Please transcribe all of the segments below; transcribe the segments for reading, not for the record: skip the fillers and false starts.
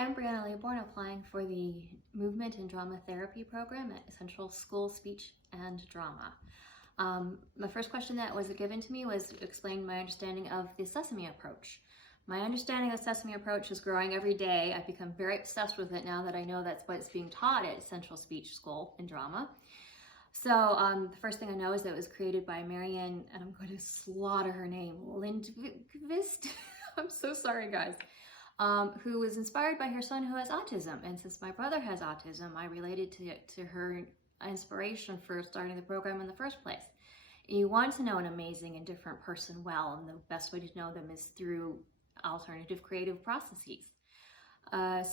I'm Brianna Laybourne, applying for the Movement and Drama Therapy program at Central School Speech and Drama. The first question that was given to me was explain my understanding of the Sesame approach. My understanding of the Sesame approach is growing every day. I've become very obsessed with it now that I know that's what's being taught at Central Speech School and Drama. So the first thing I know is that it was created by Marianne, and I'm going to slaughter her name, Lindqvist. I'm so sorry, guys. Who was inspired by her son who has autism. And since my brother has autism, I related to her inspiration for starting the program in the first place. You want to know an amazing and different person well, and the best way to know them is through alternative creative processes.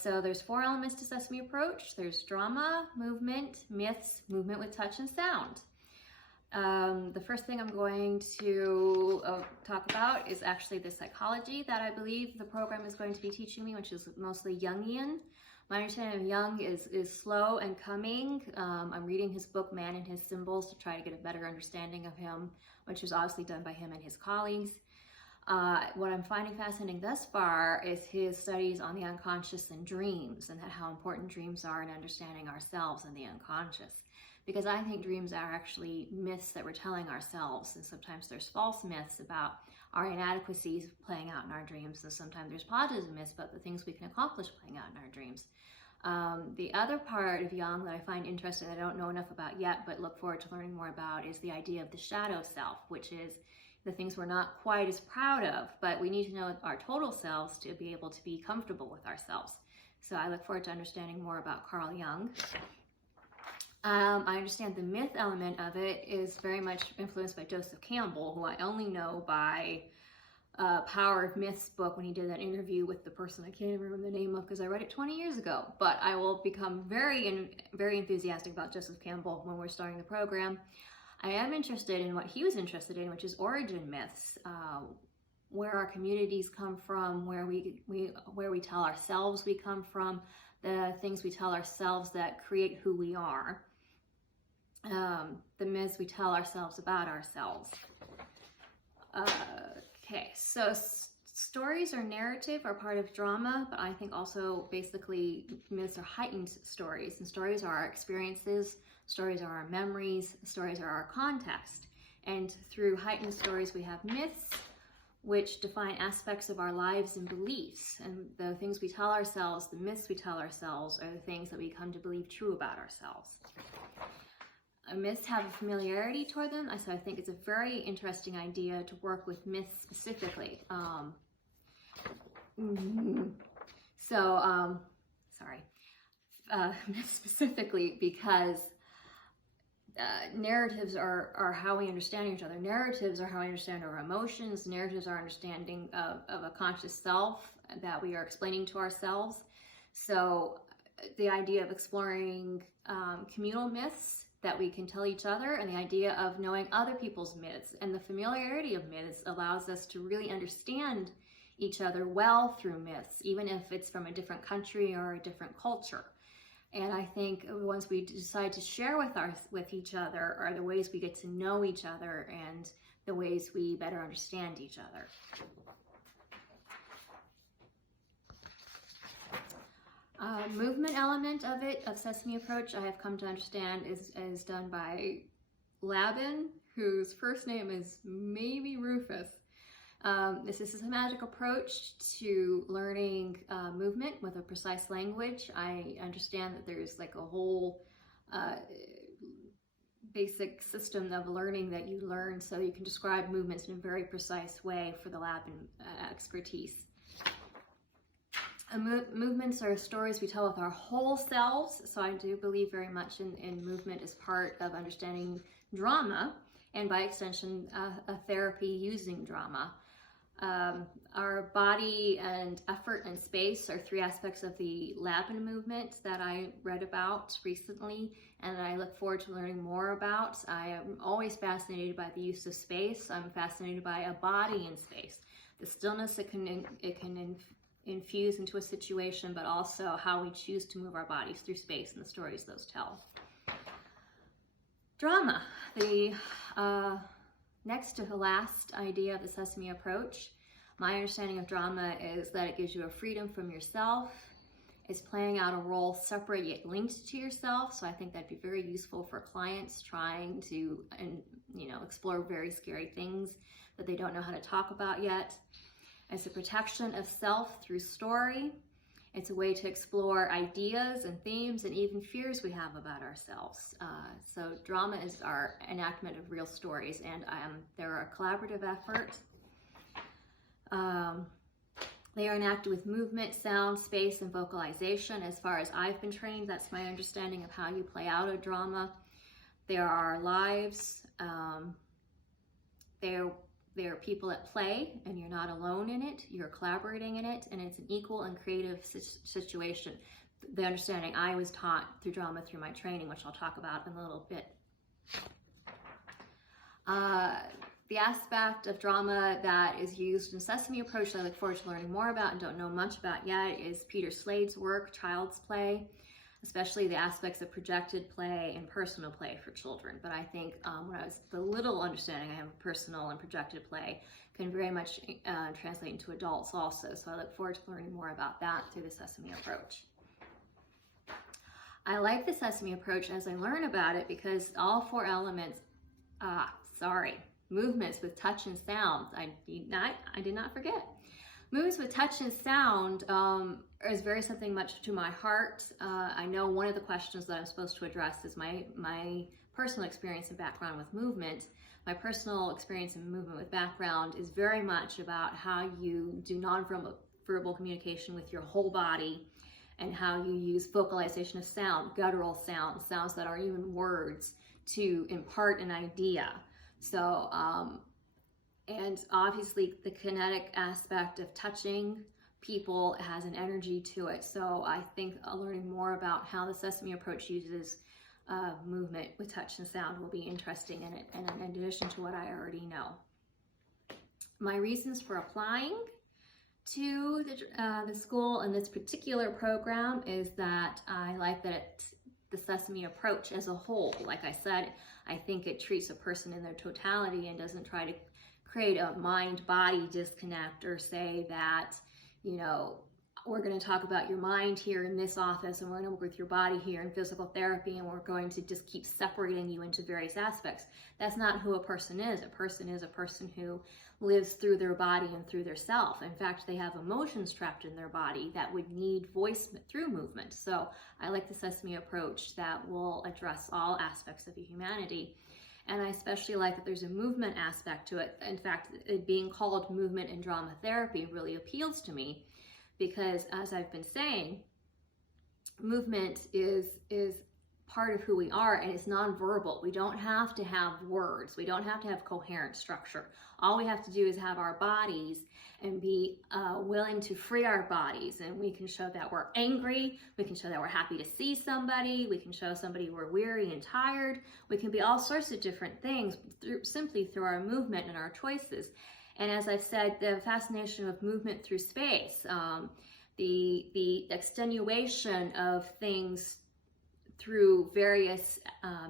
So there's 4 elements to Sesame approach. There's drama, movement, myths, movement with touch and sound. The first thing I'm going to talk about is actually the psychology that I believe the program is going to be teaching me, which is mostly Jungian. My understanding of Jung is slow and coming. I'm reading his book, Man and His Symbols, to try to get a better understanding of him, which was obviously done by him and his colleagues. What I'm finding fascinating thus far is his studies on the unconscious and dreams, and how important dreams are in understanding ourselves and the unconscious. Because I think dreams are actually myths that we're telling ourselves, and sometimes there's false myths about our inadequacies playing out in our dreams, and sometimes there's positive myths about the things we can accomplish playing out in our dreams. The other part of Jung that I find interesting, that I don't know enough about yet, but look forward to learning more about, is the idea of the shadow self, which is the things we're not quite as proud of, but we need to know our total selves to be able to be comfortable with ourselves. So I look forward to understanding more about Carl Jung. I understand the myth element of it is very much influenced by Joseph Campbell, who I only know by Power of Myths book, when he did that interview with the person I can't even remember the name of because I read it 20 years ago. But I will become very enthusiastic about Joseph Campbell when we're starting the program. I am interested in what he was interested in, which is origin myths, where our communities come from, where we tell ourselves we come from, the things we tell ourselves that create who we are, the myths we tell ourselves about ourselves. Okay, so stories or narrative are part of drama, but I think also basically myths are heightened stories, and stories are our experiences, stories are our memories, stories are our context. And through heightened stories we have myths, which define aspects of our lives and beliefs. And the things we tell ourselves, the myths we tell ourselves, are the things that we come to believe true about ourselves. Myths have a familiarity toward them, so I think it's a very interesting idea to work with myths specifically. Myths specifically because narratives are how we understand each other. Narratives are how we understand our emotions. Narratives are our understanding of a conscious self that we are explaining to ourselves. So the idea of exploring communal myths that we can tell each other, and the idea of knowing other people's myths, and the familiarity of myths allows us to really understand each other well through myths, even if it's from a different country or a different culture. And I think once we decide to share with each other are the ways we get to know each other and the ways we better understand each other. Movement element of Sesame approach, I have come to understand is done by Labin, whose first name is maybe Rufus. This is a systematic approach to learning movement with a precise language. I understand that there's like a whole basic system of learning that you learn so you can describe movements in a very precise way for the Labin expertise. Movements are stories we tell with our whole selves, so I do believe very much in movement as part of understanding drama, and by extension, a therapy using drama. Our body and effort and space are 3 aspects of the Labin movement that I read about recently, and I look forward to learning more about. I am always fascinated by the use of space. I'm fascinated by a body in space, the stillness it can infuse into a situation, but also how we choose to move our bodies through space and the stories those tell. Drama, the next to the last idea of the Sesame approach. My understanding of drama is that it gives you a freedom from yourself. is playing out a role separate yet linked to yourself. So I think that'd be very useful for clients trying to, explore very scary things that they don't know how to talk about yet. It's a protection of self through story. It's a way to explore ideas and themes and even fears we have about ourselves. So drama is our enactment of real stories, and they're a collaborative effort. They are enacted with movement, sound, space, and vocalization. As far as I've been trained, that's my understanding of how you play out a drama. There are lives. There are people at play, and you're not alone in it. You're collaborating in it, and it's an equal and creative situation. The understanding I was taught through drama through my training, which I'll talk about in a little bit. The aspect of drama that is used in Sesame Approach that I look forward to learning more about and don't know much about yet is Peter Slade's work, Child's Play, especially the aspects of projected play and personal play for children. But I think the little understanding I have of personal and projected play can very much translate into adults also. So I look forward to learning more about that through the Sesame Approach. I like the Sesame Approach as I learn about it because all four elements, movements with touch and sound, I did not forget. Movements with touch and sound is very something much to my heart. I know one of the questions that I'm supposed to address is my personal experience and background with movement. My personal experience and movement with background is very much about how you do nonverbal communication with your whole body and how you use vocalization of sound, guttural sounds, sounds that aren't even words, to impart an idea. So, and obviously the kinetic aspect of touching people has an energy to it. So I think learning more about how the Sesame Approach uses movement with touch and sound will be interesting in it, and in addition to what I already know. My reasons for applying to the school in this particular program is that I like that the Sesame Approach as a whole, like I said, I think it treats a person in their totality and doesn't try to create a mind-body disconnect or say that, we're going to talk about your mind here in this office and we're going to work with your body here in physical therapy and we're going to just keep separating you into various aspects. That's not who a person is. A person is a person who lives through their body and through their self. In fact, they have emotions trapped in their body that would need voice through movement. So I like the Sesame Approach that will address all aspects of humanity. And I especially like that there's a movement aspect to it. In fact, it being called movement and drama therapy really appeals to me because, as I've been saying, movement is part of who we are, and it's nonverbal. We don't have to have words. We don't have to have coherent structure. All we have to do is have our bodies and be willing to free our bodies. And we can show that we're angry. We can show that we're happy to see somebody. We can show somebody we're weary and tired. We can be all sorts of different things simply through our movement and our choices. And as I've said, the fascination of movement through space, the extenuation of things through various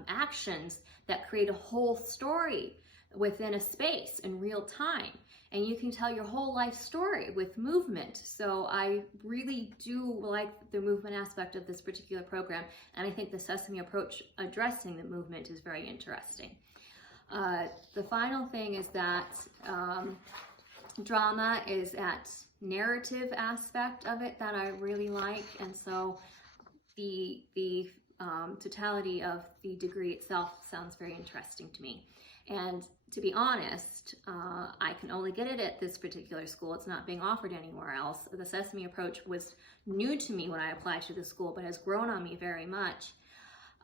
actions that create a whole story within a space in real time. And you can tell your whole life story with movement. So I really do like the movement aspect of this particular program. And I think the Sesame Approach addressing the movement is very interesting. The final thing is that drama is that narrative aspect of it that I really like. And so the totality of the degree itself sounds very interesting to me. And to be honest, I can only get it at this particular school. It's not being offered anywhere else. The Sesame Approach was new to me when I applied to the school, but has grown on me very much.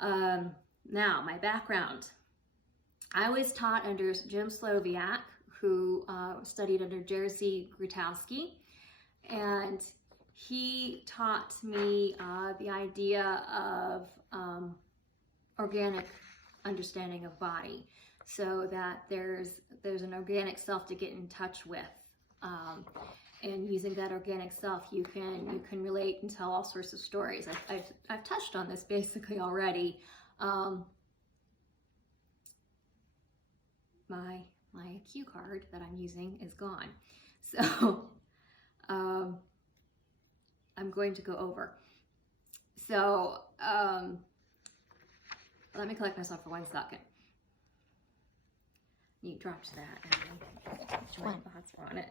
Now, my background. I was taught under Jim Sloviak, who studied under Jerzy Grotowski, and he taught me the idea of organic understanding of body, so that there's an organic self to get in touch with, and using that organic self, you can relate and tell all sorts of stories. I've touched on this basically already. My cue card that I'm using is gone, so I'm going to go over. So, let me collect myself for 1 second. You dropped that. Which one? Thoughts on it.